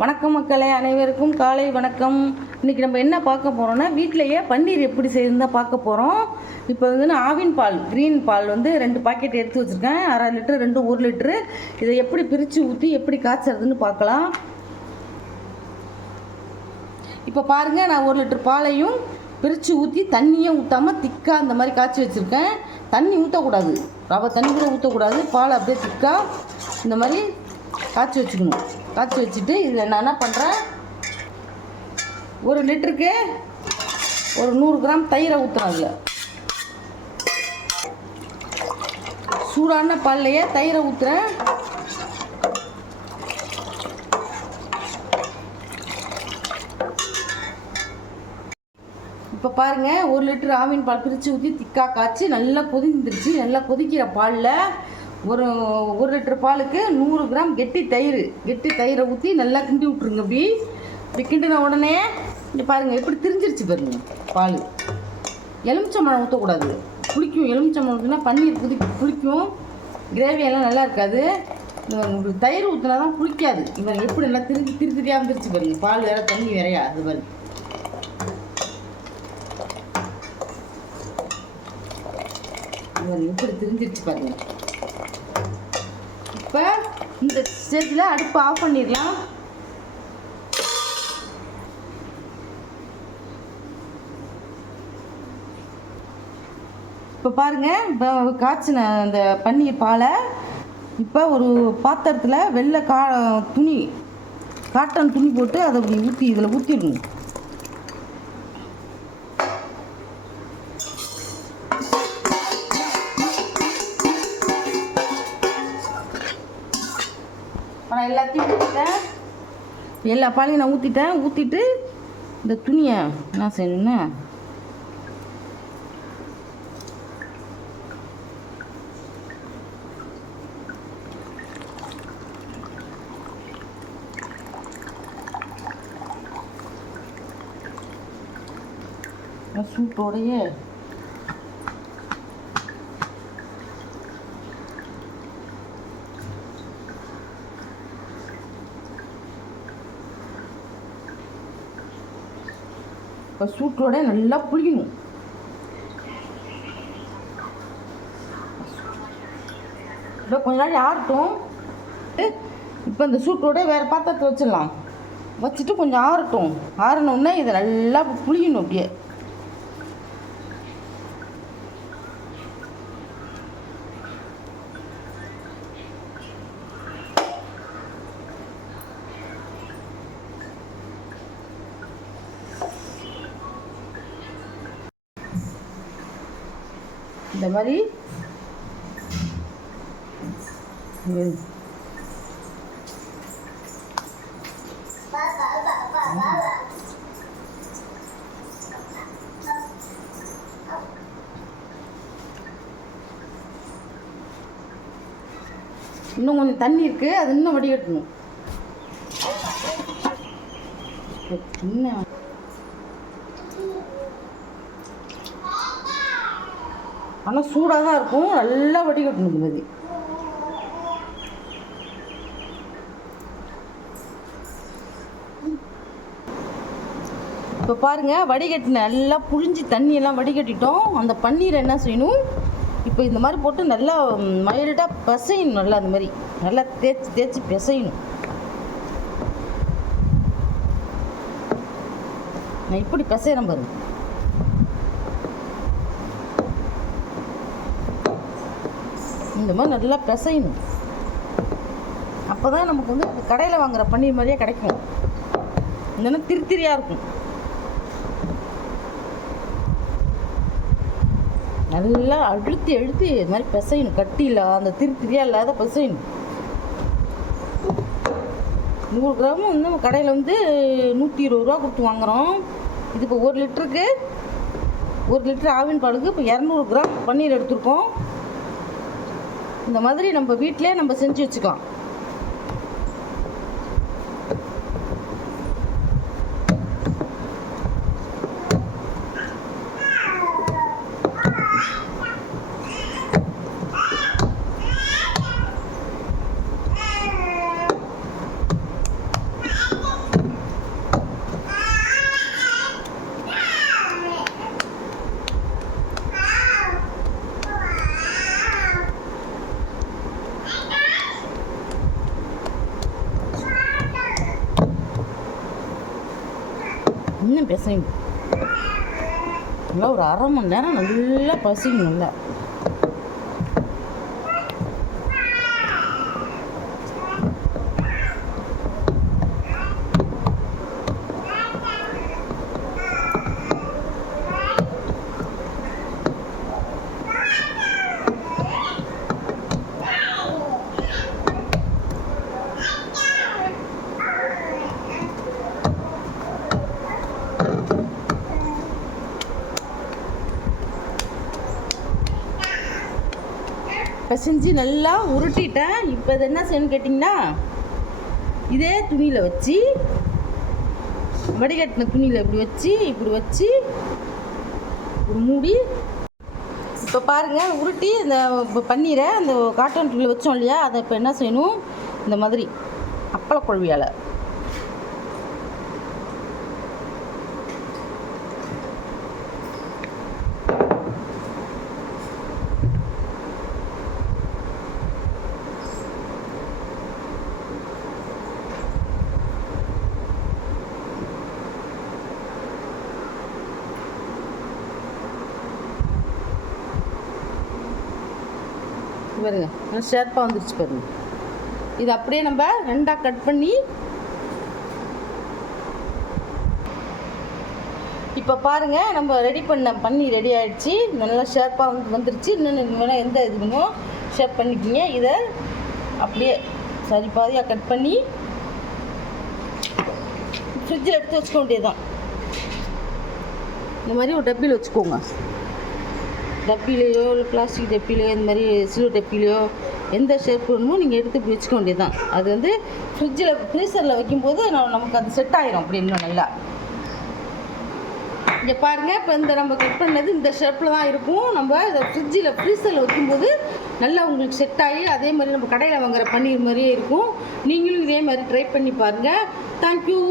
வணக்கம் மக்களே, அனைவருக்கும் காலை வணக்கம். இன்றைக்கி நம்ம என்ன பார்க்க போகிறோன்னா, வீட்டிலையே பன்னீர் எப்படி செய்யுதுன்னு பார்க்க போகிறோம். இப்போ வந்து நான் ஆவின் பால், க்ரீன் பால் வந்து 2 பாக்கெட் எடுத்து வச்சுருக்கேன். 1/2 லிட்டரு 2 1 லிட்டரு. இதை எப்படி பிரித்து ஊற்றி எப்படி காய்ச்சறதுன்னு பார்க்கலாம். இப்போ பாருங்கள், நான் 1 லிட்டர் பாலையும் பிரித்து ஊற்றி தண்ணியே ஊற்றாமல் திக்காக அந்த மாதிரி காய்ச்சி வச்சுருக்கேன். தண்ணி ஊற்றக்கூடாது, ரவை தண்ணி கூட ஊற்றக்கூடாது. பால் அப்படியே திக்காக இந்த மாதிரி காய்ச்சி வச்சுக்கணும். காய்ச்சி வச்சுட்டு இதில் நான் என்ன பண்ணுறேன், 1 லிட்டருக்கு ஒரு 100 கிராம் தயிரை ஊற்றுறேன். அதில் சூடான பால்லையே தயிரை ஊற்றுறேன். இப்போ பாருங்கள், 1 லிட்டர் ஆவின் பால் பிரித்து ஊற்றி திக்காக காய்ச்சி நல்லா கொதிந்துருச்சு. நல்லா கொதிக்கிற பாலில் ஒரு லிட்டர் பாலுக்கு 100 கிராம் கெட்டி தயிரை ஊற்றி நல்லா கிண்டி விட்ருங்க. இப்படி கிண்டின உடனே இங்கே பாருங்கள், எப்படி திரிஞ்சிருச்சு பாருங்க பால். எலுமிச்சம்பழம் ஊற்றக்கூடாது, புளிக்கும். எலுமிச்சம்பழம் ஊற்றினா பன்னீர் புளிக்கும், கிரேவியெல்லாம் நல்லா இருக்காது. தயிர் ஊற்றினா தான் புளிக்காது. இவன் எப்படி நல்லா திரியாக வந்துருச்சு பாருங்க. பால் வேற தண்ணி வேறையா அது பாருங்க. இவன் எப்படி திரிஞ்சிருச்சு பாருங்க. இப்போ இந்த ஸ்டேஜில் அடுப்பு ஆஃப் பண்ணிடலாம். இப்போ பாருங்கள், இப்போ காய்ச்சின அந்த பன்னீர் பாலை இப்போ ஒரு பாத்திரத்தில் வெள்ளை காட்டன் துணி போட்டு அதை இதில் ஊற்றிடணும். நான் எல்லாத்தையும் ஊற்றிட்டேன். எல்லா பாலையும் நான் ஊற்றிட்டு இந்த துணியை என்ன செய்யணும்னா, சூட்டோடையே இப்போ சூட்டோட நல்லா புளிக்கணும். இப்போ கொஞ்ச நாள் ஆறட்டும். இப்போ இந்த சூட்டோட வேறு பாத்திரத்தை வச்சிடலாம். வச்சுட்டு கொஞ்சம் ஆறட்டும். ஆறினோடனே இதை நல்லா புளிக்கணும். அப்படியே இந்த மாதிரி இன்னும் கொஞ்சம் தண்ணி இருக்குது, அது இன்னும் வடிகட்டணும். இன்னும் ஆனால் சூடாக தான் இருக்கும், நல்லா வடிகட்டணும். இந்த மாதிரி இப்போ பாருங்கள், வடிகட்டின நல்லா புழிஞ்சி தண்ணியெல்லாம் வடிகட்டிட்டோம். அந்த பன்னீரை என்ன செய்யணும், இப்போ இந்த மாதிரி போட்டு நல்லா மைல்டாக பிசையணும். நல்லா அந்த மாதிரி நல்லா தேய்ச்சி பிசையணும். நான் இப்படி பிசைகிறேன் பாருங்க. இந்த மாதிரி நல்லா பிசையணும். அப்போ தான் நமக்கு வந்து கடையில் வாங்குகிற பன்னீர் மாதிரியே கிடைக்கும். இல்லைன்னா திரியாக இருக்கும். நல்லா அழுத்தி இது மாதிரி பிசையணும். கட்டியில் அந்த திரியாக இல்லாத பிசையணும். 100 கிராம் வந்து நம்ம கடையில் வந்து 120 ரூபா கொடுத்து வாங்குகிறோம். இது இப்போ 1 லிட்டருக்கு 1 லிட்டர் ஆவின் பாலுக்கு இப்போ 200 கிராம் பன்னீர் எடுத்துருக்கோம். இந்த மாதிரி நம்ம வீட்டிலே நம்ம செஞ்சு வச்சுக்கலாம். இன்னும் பிசையும். நல்லா ஒரு அரை மணி நேரம் நல்லா பசியும். நல்லா பிசைஞ்சு நல்லா உருட்டிட்டேன். இப்போ இது என்ன செய்யணும்னு கேட்டிங்கன்னா, இதே துணியில் வச்சு, வடிகட்டின துணியில் இப்படி வச்சு ஒரு மூடி. இப்போ பாருங்கள், உருட்டி இந்த பன்னீரை அந்த காட்டன் துணியில் வச்சோம் இல்லையா, அதை இப்போ என்ன செய்யணும், இந்த மாதிரி அப்பள கொழுவியால் பாருங்க, ஷேர்ப்பாக வந்துருச்சு பாருங்க. இது அப்படியே நம்ம ரெண்டாக கட் பண்ணி, இப்போ பாருங்கள் நம்ம ரெடி பண்ணி ரெடி ஆகிடுச்சு. நல்லா ஷேர்ப்பாக வந்துருச்சு. இன்னும் வேணால் எந்த இது வேணும் ஷேப் பண்ணிக்கிங்க. இதை அப்படியே சரி பாதியாக கட் பண்ணி ஃப்ரிட்ஜில் எடுத்து வச்சுக்க வேண்டியதுதான். இந்த மாதிரி ஒரு டப்பியில் வச்சுக்கோங்க. டப்பிலையோ இல்லை பிளாஸ்டிக் டப்பிலையோ, இந்த மாதிரி சில்வர் டப்பிலையோ எந்த ஷேப் வேணுமோ நீங்கள் எடுத்து இப்படி வச்சுக்க வேண்டியதுதான். அது வந்து ஃப்ரீசரில் வைக்கும்போது நமக்கு அது செட் ஆகிரும். அப்படி இன்னும் நல்லா இங்கே பாருங்கள். இப்போ இந்த நம்ம கட் பண்ணது இந்த ஷேப்பில் தான் இருக்கும். நம்ம இதை ஃப்ரீசரில் வைக்கும்போது நல்லா உங்களுக்கு செட் ஆகி அதே மாதிரி நம்ம கடையில் வாங்குகிற பன்னீர் மாதிரியே இருக்கும். நீங்களும் இதே மாதிரி ட்ரை பண்ணி பாருங்கள். தேங்க்யூ.